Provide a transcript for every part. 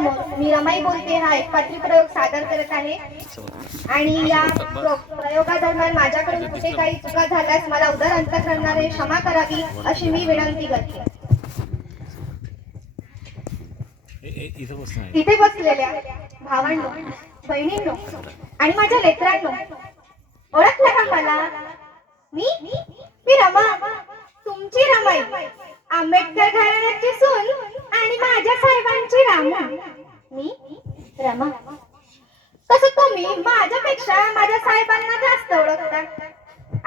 समोर मी रमाई बोलते हा एक पात्री प्रयोग सादर करत आहे आणि या प्रयोगादरम्यान माझ्याकडून कुठे काही चुका झाल्यास मला उदर अंतःकरणाने क्षमा करावी अशी मी विनंती करते. इथे बसलेल्या भावांनो, बहिणींनो आणि माझ्या लेकरांनो, ओळखलं का मला? मी रमा, तुमची रमाई, आंबेडकर घराण्याची सून आणि माझ्या साहेबांची रामा. मी रमा. तसं तुम्ही माझ्यापेक्षा माझ्या साहेबांना जास्त ओळखता.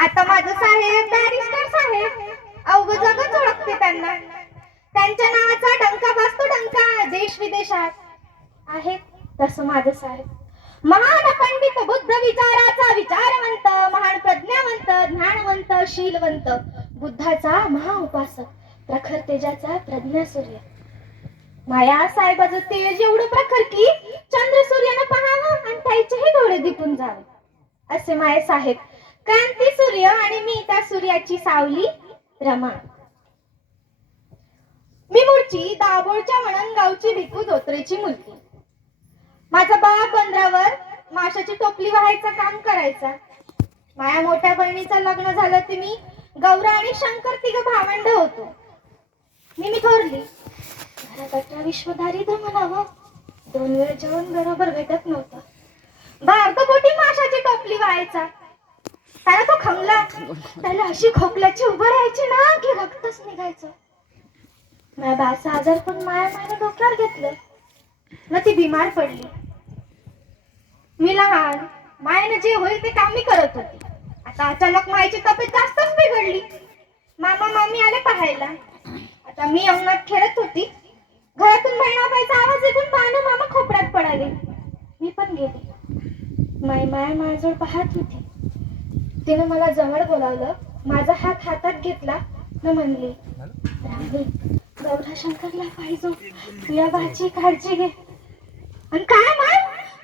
आता माझं साहेब बॅरिस्टर साहेब, अवघं जगच ओळखते त्यांना. त्यांच्या नावाचा डंका बसतो डंका देश विदेशात. आहे तसं माझं साहेब महान पंडित बुद्ध विचाराचा विचारवंत, महान प्रज्ञावंत, ज्ञानवंत, शीलवंत, बुद्धाचा महाउपासक, प्रखर तेजाचा प्रज्ञा सूर्य. माया साहेबाचं तेज एवढं प्रखर की चंद्र सूर्यानं पाहावं आणि त्याचेही डोळे दिपून जावे असे माये साहेब. क्रांती सूर्य आणि मी त्या सूर्याची सावली रमा. मी मूळची दाभोळच्या वणंगावची भिकू धोत्रेची मुलगी. माझा बाप बंदरावर माशाची टोपली वाहायचं काम करायचा. माझ्या मोठ्या बहिणीचं लग्न झालं ते मी गौरा आणि शंकर तिघ भावंड होतो. मी थोरली. घरात 18 विश्वधारी म्हणावं. 2 वेळ जेवण बरोबर भेटत नव्हतं. बारकोटी माशाची टोपली व्हायचा. त्याला तो खमला. त्याला अशी खोकल्याची उभं राहायची ना की रक्तच निघायचं. माझ्या बाचा आजार पण मायाने डोक्यावर घेतलं ना ती बिमार पडली. मी लहान, मायने जे होईल ते काम मी करत होती. आता अचानक मायची तब्येत जास्तच बिघडली. मामा मामी आले पाहायला. आता मी अंगणात खेळत होती. घरातून बहिणाबाईचा आवाज ऐकून पाहणं मामा खोपड्यात पडाले. मी पण गेले. माय माझ्याजवळ पाहत होती. तिने मला जवळ बोलावलं, माझा हात हातात घेतला न म्हणली, राणी गौरा शंकरला पाहिजे, तुझ्या बाची काळजी घे. आणि काय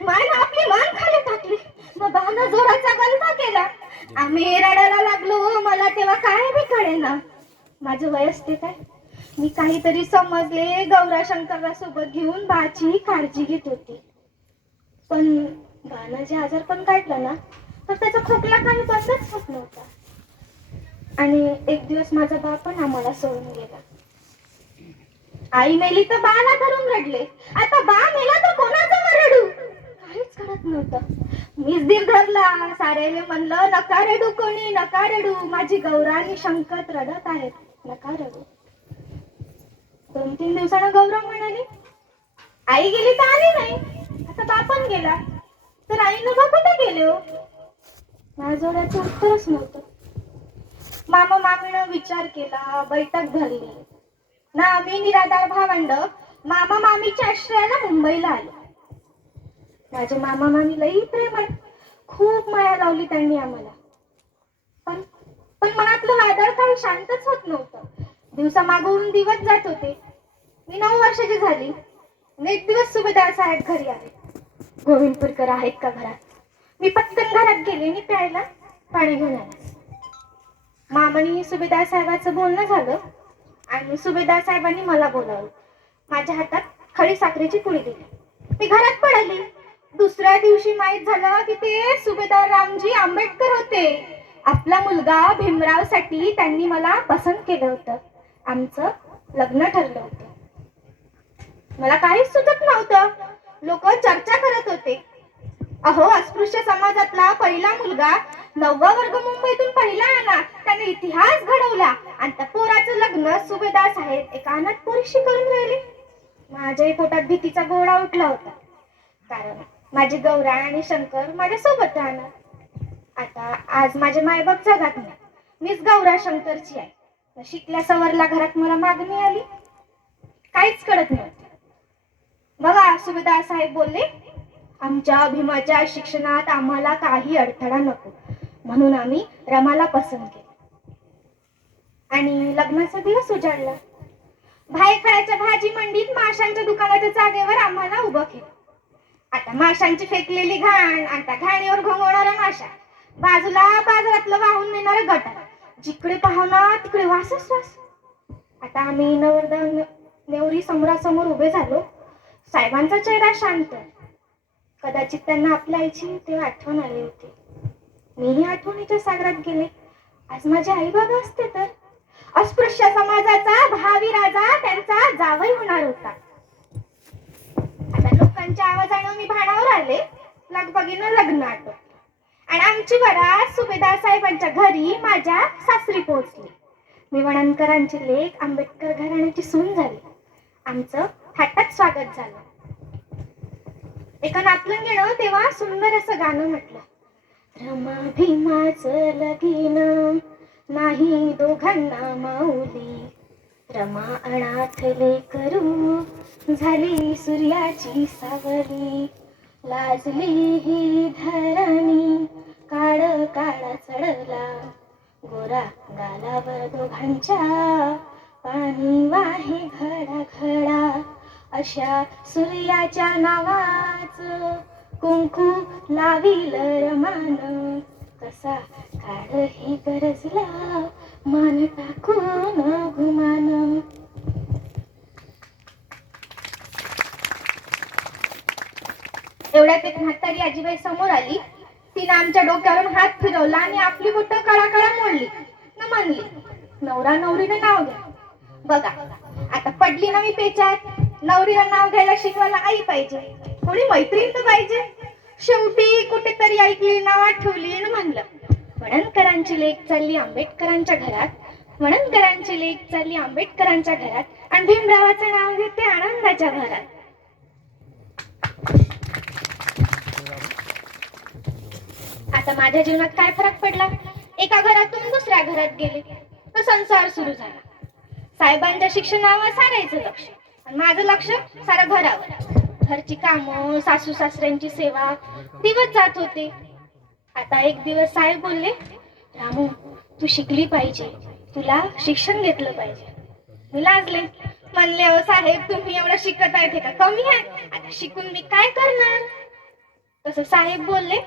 माय आपली मान खाली टाकली. मग बानं जोराचा गलबा केला. आम्ही रडायला लागलो. मला तेव्हा काय बी कळेना. माझं वय असते काय, मी काहीतरी समजले. गौरा शंकरला सोबत घेऊन बाची काळजी घेत होती. पण बानं जे आजार पण काढलं ना तर त्याचा खोकला काही बंदच होत नव्हता. आणि एक दिवस माझा बाप पण आम्हाला सोडून गेला. आई मेली तर बाला धरून रडले. आता बा मेला तर कोणाचं रडू काहीच कळत नव्हतं. मीच दिल धरला. सारेले म्हणलं नका रडू, कोणी नका रडू. माझी गौरा आणि शंकर रडत आहेत, नका रडू. 2-3 दिवसानं गौरा म्हणाली, आई गेली तर आली नाही. आता बापन गेला तर आईनं बा कुठे गेले हो. माझ्याजवळ याचं उत्तरच नव्हतं. मामा मामीनं विचार केला, बैठक धरली ना. आम्ही निराधार भावंड मामा मामीच्या आश्रयाला मुंबईला आलो. माझे मामा मामी लई प्रेमळ, खूप माया लावली त्यांनी आम्हाला. पण मनातलं वादळ काही शांतच होत नव्हतं. दिवसा मागून दिवस जात होते. मी 9 वर्षाची झाली. एक दिवस सुभेदार साहेब घरी आले. गोविंदपूरकर आहेत का घरात? मी पटकन घरात गेले आणि प्यायला पाणी घेऊन आले. मामानी सुभेदार साहेबांचं बोलणं झालं आणि सुभेदार साहेबांनी मला बोलावलं. माझ्या हातात खडी साखरेची पुडी दिली. मी घरात पडली. दुसऱ्या दिवशी माहित झालं की ते सुभेदार रामजी आंबेडकर होते. आपला मुलगा भीमरावसाठी त्यांनी मला पसंत केलं होतं. आमचं लग्न ठरलं होतं. मला काहीच सुचत नव्हतं. लोक चर्चा करत होते. अहो, अस्पृश्य समाजातला पहिला मुलगा 9वा वर्ग मुंबईतून पहिला आला. त्याने इतिहास घडवला आणि त्या पोराचं लग्न सुभेदार साहेब एका अनाथ पोरीशी करून राहिले. माझ्याही पोटात भीतीचा घोडा उठला होता. कारण माझी गौरा आणि शंकर माझ्या सोबत राहणार. आता आज माझे मायबाप जगात नाही. मीच गौरा शंकरची आहे. शिकल्या सवरला घरात मला मागणी आली. काहीच कळत नव्हतं. बघा, सुभेदार साहेब बोलले, आमच्या भीमाच्या शिक्षणात आम्हाला काही अडथळा नको म्हणून आम्ही रमाला पसंत केलं. आणि लग्नाचा दिवस उजाडला. भायखळ्याच्या भाजी मंडीत माशांच्या दुकानाच्या जागेवर आम्हाला उभं केलं. आता माशांची फेकलेली घाण, आता घाणीवर घोंगवणाऱ्या माशा, बाजूला बाजारातलं वाहून नेणारं गटार, जिकडे पाहुणा तिकडे वासच वास. आता आम्ही नवरदेव नेवरी समोरासमोर उभे झालो. साहेबांचा चेहरा शांत. कदाचित त्यांना आपल्या आईची तेव्हा आठवण आली होती. मीही आठवणीच्या सागरात गेले. आज माझे आई बाबा असते तर अस्पृश्य समाजाचा भावी राजा त्यांचा जावई होणार होता. आता लोकांच्या आवाजाने मी भानावर आले. लगबगीनं लग्न आटो आणि आमची वरात सुभेदार साहेबांच्या घरी माझ्या सासरी पोहोचली. मी वणनकरांची लेक आंबेडकर घराण्याची सून झाली. आमचं थाटात स्वागत झालं. एका नातलं गेलं तेव्हा सुंदर असं गाणं म्हटलं. रमा भीमाचं लगीन नाही दोघांना माऊली, रमा अनाथ लेकरू झाली सूर्याची सावली, लाजली ही धरणी काळ काळ चढला, गोरा गालावर दोघांच्या पाणी वाहे घडा घडा, अशा सूर्याच्या नावाचं कुंकू लाविल रमान, कसा काळही गरजला मान टाकून गुमान. एवढ्यात एक म्हातारी आजीबाई समोर आली. तिने आमच्या डोक्यावरून हात फिरवला आणि आपली बोटं कळा मोडली न म्हणली, नवरा नवरीने नाव घ्या. बघा आता पडली ना मी पेचात. नवरीला नाव घ्यायला शिकवायला आई पाहिजे, कोणी मैत्रीण तर पाहिजे. शेवटी कुठेतरी ऐकली, नाव आठवली न म्हणलं, वणनकरांची लेक चालली आंबेडकरांच्या घरात, वणनकरांची लेक चालली आंबेडकरांच्या घरात, आणि भीमरावाचं नाव घेते आनंदाच्या भरात. आता माझ्या जीवनात काय फरक पडला? एका घरातून दुसऱ्या घरात गेले तर संसार सुरू झाला. साहेबांच्या शिक्षणावर सारायचं लक्ष आणि माझं लक्ष सारं घरावर. घरची कामं, सासू सासऱ्यांची सेवा दिवस जात होते. आता एक दिवस साहेब बोलले, रामू तू शिकली पाहिजे, तुला शिक्षण घेतलं पाहिजे. मी लाजले. म्हणले, अहो साहेब तुम्ही एवढं शिकत आहेत हे का कमी आहे? आता शिकून मी काय करणार? तसं साहेब बोलले,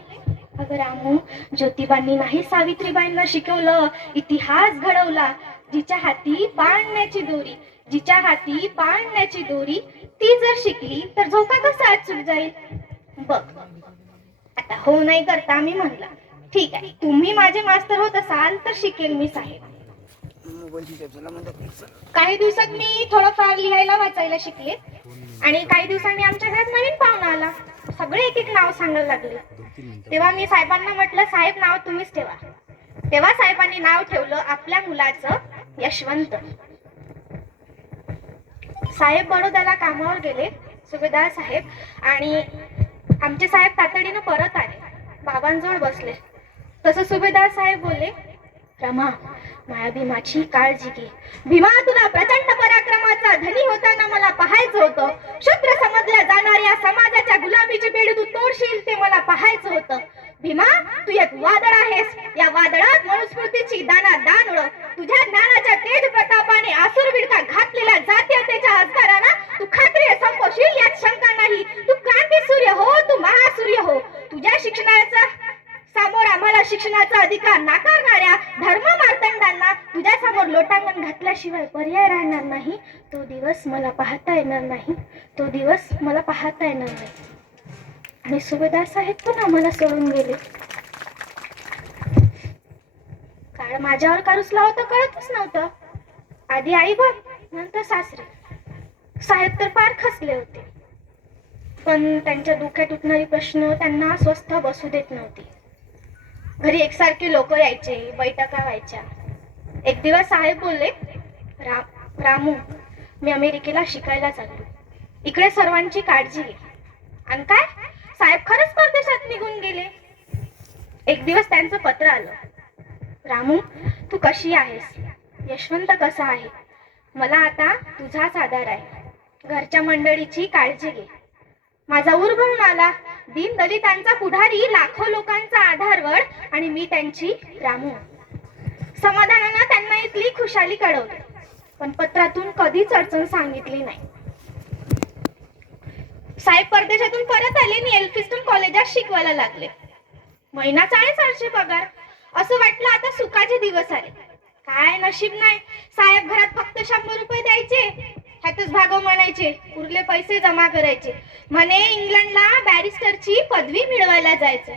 अगं रामू ज्योतिबांनी नाही सावित्रीबाईंना शिकवलं, इतिहास घडवला. जिच्या हाती पाळण्याची दोरी, जिच्या हाती पाळण्याची दोरी, ती जर शिकली तर झोका कसा आज सुट जाईल. बघ आता हो नाही करता मी म्हणला, ठीक आहे तुम्ही माझे मास्तर होत असाल तर शिकेल मी साहेब. काही दिवसात मी थोडंफार लिहायला वाचायला शिकले आणि काही दिवसांनी आमच्या घरात नवीन पाहुणा आला. सगळे एक एक नाव सांगायला लागले. तेव्हा मी साहेबांना म्हटलं, साहेब नाव तुम्हीच ठेवा. तेव्हा साहेबांनी नाव ठेवलं आपल्या मुलाचं यशवंत. साहेब बडोद्याला कामावर गेले, सुभेदार साहेब, आणि आमचे साहेब तातडीनं परत आले. बाबांजवळ बसले. तसं सुभेदार साहेब बोलले, रमा माया भीमाची काळजी घे. भीमा तुला प्रचंड पराक्रमाचा धनी होताना मला पाहायचं होतं. शूद्र समजल्या जाणाऱ्या समाजाच्या गुलामीची बेडी तू तोडशील ते मला पाहायचं होतं. भीमा तू एक वादळ आहेस. या वादळात मनुस्मृतीची दाना दान उड. तुझ्या ज्ञानाच्या तेज प्रतापाने आसुर विडका घातलेल्या जातीयतेच्या अजगारांना तू खात्रीने संपवशील यात शंका नाही. तू क्रांती सूर्य हो, तू महासूर्य हो. तुझ्या शिक्षणाचा समोर आम्हाला शिक्षणाचा अधिकार नाकारणाऱ्या धर्म मार्तंडांना तुझ्या समोर लोटांगण घातल्याशिवाय पर्याय राहणार नाही. तो दिवस मला पाहता येणार नाही, तो दिवस मला पाहता येणार नाही. आणि सुभेदार साहेब पण आम्हाला सोडून गेले. काळ माझ्यावर का रुसला होता कळतच नव्हतं. आधी आई बघ, नंतर सासरे. साहेब तर फार खचले होते, पण त्यांच्या डोक्यात उठणारी प्रश्न त्यांना स्वस्थ बसू देत नव्हती. घरी एकसारखे लोक यायचे, बैठका व्हायच्या. एक दिवस साहेब बोलले, रामू मी अमेरिकेला शिकायला चाललो, इकडे सर्वांची काळजी घे. आणि काय साहेब खरंच परदेशात निघून गेले. एक दिवस त्यांचं पत्र आलं, रामू तू कशी आहेस, यशवंत कसा आहे, मला आता तुझाच आधार आहे. घरच्या मंडळीची काळजी घे. माझा ऊर भरून आला. दीन दलितांचा पुढारी, लाखो लोकांचा आधारवड, आणि मी त्यांची रामू. समाधानानं त्यांना इथली खुशाली कळवली, पण पत्रातून कधीच अडचण सांगितली नाही. साहेब परदेशातून परत आले आणि एल्फिस्टन कॉलेजात शिकवायला लागले. महिना 450 पगार. असं वाटलं आता सुखाचे दिवस आले. काय नशीब नाही, साहेब घरात फक्त 100 रुपये द्यायचे. ह्यातच भागव म्हणायचे, उरले पैसे जमा करायचे. म्हणे इंग्लंडला बॅरिस्टरची पदवी मिळवायला जायचं.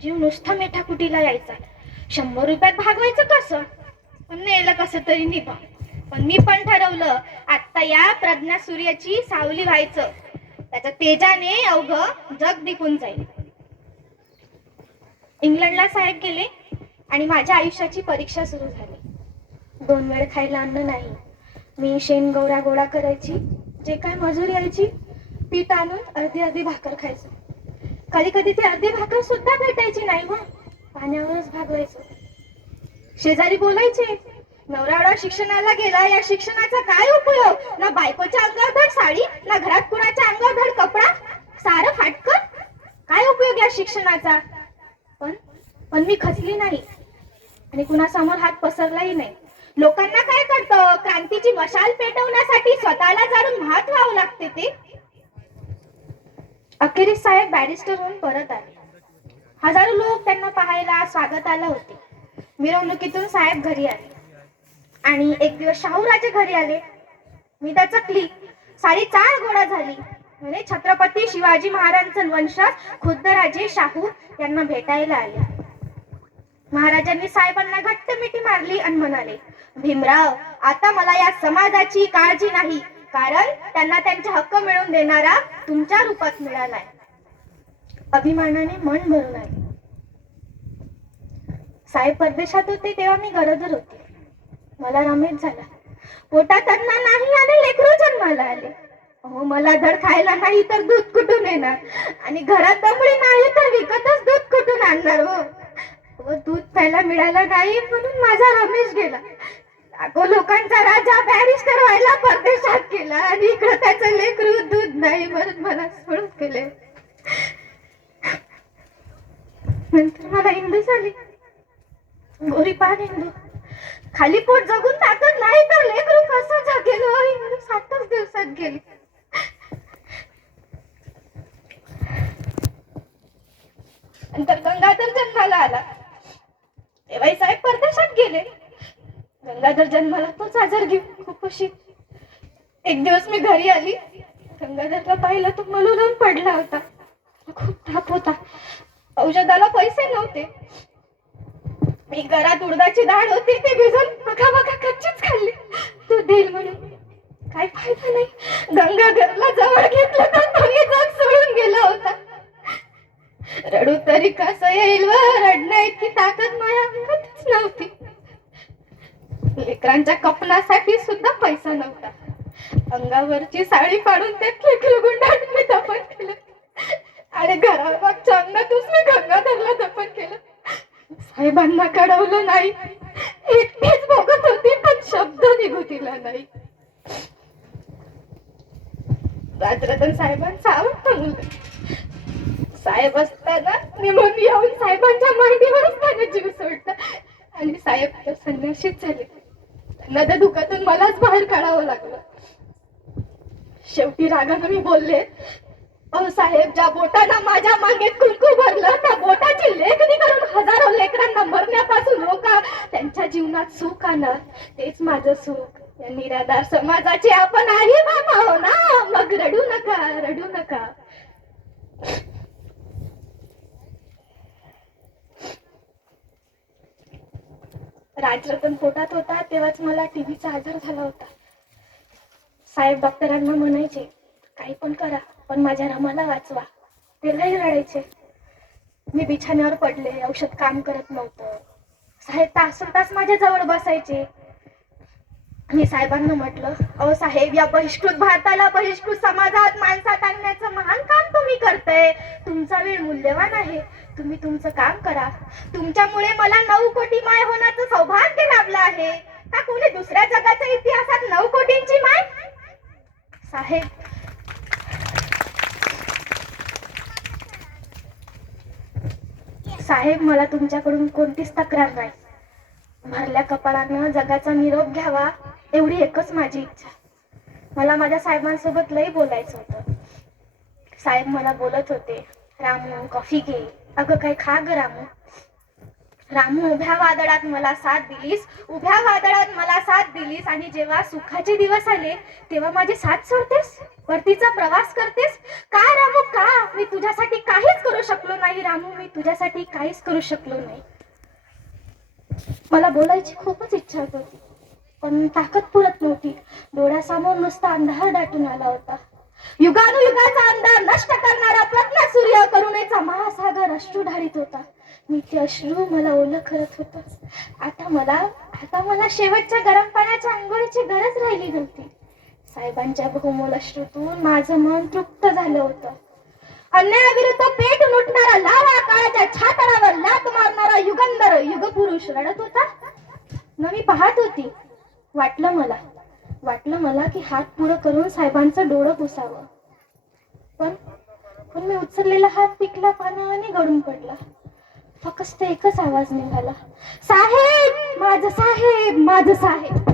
जीव नुसता मेठाकुटीला यायचा. 100 रुपयात भागवायचं कसं, पण नेलं कसं तरी निभा. पण मी पण ठरवलं, आता या प्रज्ञा सूर्याची सावली व्हायचं. त्याच्या तेजाने अवघं जग दिपून जाईल. इंग्लंडला साहेब गेले आणि माझ्या आयुष्याची परीक्षा सुरू झाली. 2 वेळ खायला अन्न नाही. मी शेण गोळा करायची, जे काय मजुरी यायची पीठ आणून अर्धी भाकर खायचं. कधी कधी ती अर्धी भाकर सुद्धा भेटायची नाही, मग पाण्यावरच भागवायचं. शेजारी बोलायचे, नवरा शिक्षणाला गेला, या शिक्षणाचा काय उपयोग? ना बायकोच्या अंगावर धड साडी, ना घरात कुणाच्या अंगावर धड कपडा, सारं फाटकं. काय उपयोग या शिक्षणाचा? पण मी खचली नाही आणि कुणासमोर हात पसरलाही नाही. लोकांना काय कळतं, क्रांतीची मशाल पेटवण्यासाठी स्वतःला जाणून महात व्हावं लागते ते. अखेरीस साहेब बॅरिस्टर होऊन परत आले. हजारो लोक त्यांना पाहायला स्वागताला होते. मिरवणुकीतून साहेब घरी आले आणि एक दिवस शाहूराजे घरी आले. मी त्या चकली, सारी चाळ गोळा झाली. म्हणे छत्रपती शिवाजी महाराजांचे वंशज खुद्द राजे शाहू यांना भेटायला आले. महाराजांनी साहेबांना घट्ट मिठी मारली आणि म्हणाले, भीमराव, आता मला या समाजाची काळजी नाही, कारण त्यांना त्यांचे हक्क मिळवून देणारा तुमच्या रूपात मिळालाय. अभिमानाने मन भरून आले. साहेब परदेशात होते तेव्हा मी गरोदर होते. मला रमेश झाला. पोटात अन्न नाही आणि लेकरू जन्माला आले. अहो, मला धड खायला नाही तर दूध कुठून येणार, आणि घरात दमडी नाही तर विकतच दूध कुठून आणणार. हो, दूध प्यायला मिळालं नाही म्हणून माझा रमेश गेला. लाखो लोकांचा राजा बॅरिस्टर व्हायला परदेशात गेला आणि इकडं त्याचं लेकरू दूध नाही म्हणून मला सोडून गेले. नंतर मला इंदू झाली, गोरी पान इंदू. खाली पोट जगून ताकद नाही तर लेकरू कसं जगेल? इंदू 7च दिवसात गेली. नंतर गंगाधर जन्माला आला. तेव्हाही साहेब परदेशात गेले. गंगाधर जन्माला तोच आजार घेऊन कुपोषित. एक दिवस मी घरी आली. गंगाधरला पाहिलं तो मलून पडला होता. खूप ताप होता. औषधाला पैसे नव्हते. मी घरात उडदाची डाळ होती ती भिजून बघा कच्चीच खाल्ली. तू देईल म्हणून काय फायदा नाही. गंगाधरला जवळ घेतलं तर तोही जग सोडून गेला होता. रडू तरी कसं येईल व रडण्या इतकी ताकद माझ्या अंगातच नव्हती. लेकरांच्या कपनासाठी सुद्धा पैसा नव्हता. अंगावरची साडी काढून ते लेकरू गुंडाळून मी दफन केलं आणि घरामागच्या अंगणातच मी गंगाधरला दफन केलं. साहेबांना कळवलं नाही. एकटीच बघत होती पण शब्द निघू दिला नाही. राजरतन साहेबांचा आवडता मुलगा. साहेब असताना निमून येऊन साहेबांच्या मांडीवरच त्याने जीव सोडला आणि साहेब तर संन्याशीच झाले. त्यांना त्या दुःखातून मलाच बाहेर काढावं लागलं. शेवटी रागाने मी बोलले, अहो साहेब, ज्या बोटानं माझ्या मागेत कुंकू भरलं त्या बोटाची लेखणी करून हजारो लेकरांना मरण्यापासून रोका, त्यांच्या जीवनात सुख आणा, तेच माझं सुख. या निराधार समाजाचे आपण आई बाबा हो ना, मग रडू नका. राजरतन पोटात होता तेव्हाच मला टीबीचा आजार झाला होता. साहेब डॉक्टरांना म्हणायचे, काही पण करा पण माझ्या रमाला वाचवा. तेव्हाही रडायचे. मी बिछाण्यावर पडले, औषध काम करत नव्हतं. साहेब तास माझ्या जवळ बसायचे. मी साहेबांना म्हटलं, अहो साहेब, या बहिष्कृत भारताला बहिष्कृत समाजात माणसात आणण्याचं महान काम तुम्ही करताय. तुमचा वेळ मूल्यवान आहे. तुम्ही तुमचं काम करा. तुमच्यामुळे मला 9 कोटी माय होण्याचं सौभाग्य लाभलं आहे. का कोणी दुसऱ्या जगाच्या इतिहासात 9 कोटींची माय? साहेब, मला तुमच्याकडून कोणतीच तक्रार नाही. भरल्या कपाळानं जगाचा निरोप घ्यावा एवढी एकच माझी इच्छा. मला माझ्या साहेबांसोबत लई बोलायचं होतं. साहेब मला बोलत होते, रामू कॉफी घे. अगं काय खा ग रामू. रामू, उभ्या वादळात मला साथ दिलीस, उभ्या वादळात मला साथ दिलीस, आणि जेव्हा सुखाचे दिवस आले तेव्हा माझी साथ सोडतेस, परतीचा प्रवास करतेस. का रामू, का? मी तुझ्यासाठी काहीच करू शकलो नाही रामू, मी तुझ्यासाठी काहीच करू शकलो नाही. मला बोलायची खूपच इच्छा होती, पण ताकद पुरत नव्हती. डोळ्यासमोर नुसता अंधार दाटून आला होता. युगानुयुगाचा अंधार नष्ट करणारा प्रज्ञा सूर्य, करुणेचा महासागर अश्रू ढाळीत होता. मी ते अश्रू मला ओलं करत होत. आता मला शेवटच्या गरम पाण्याच्या आंघोळीची गरज राहिली नव्हती. साहेबांच्या बहुमोल अश्रूतून माझं मन तृप्त झालं होतं. अन्यायाविरुद्ध पेटून उठणारा लावा, काळाच्या छातडावर लात मारणारा युगंधर युगपुरुष रडत होता न. मी पाहत होती. वाटलं मला की हात पुढं करून साहेबांचं डोळं पुसावं, पण मी उचललेला हात पिकला पानाने गळून पडला. फक्त एकच आवाज निघाला, साहेब, माझं साहेब, माझं साहेब.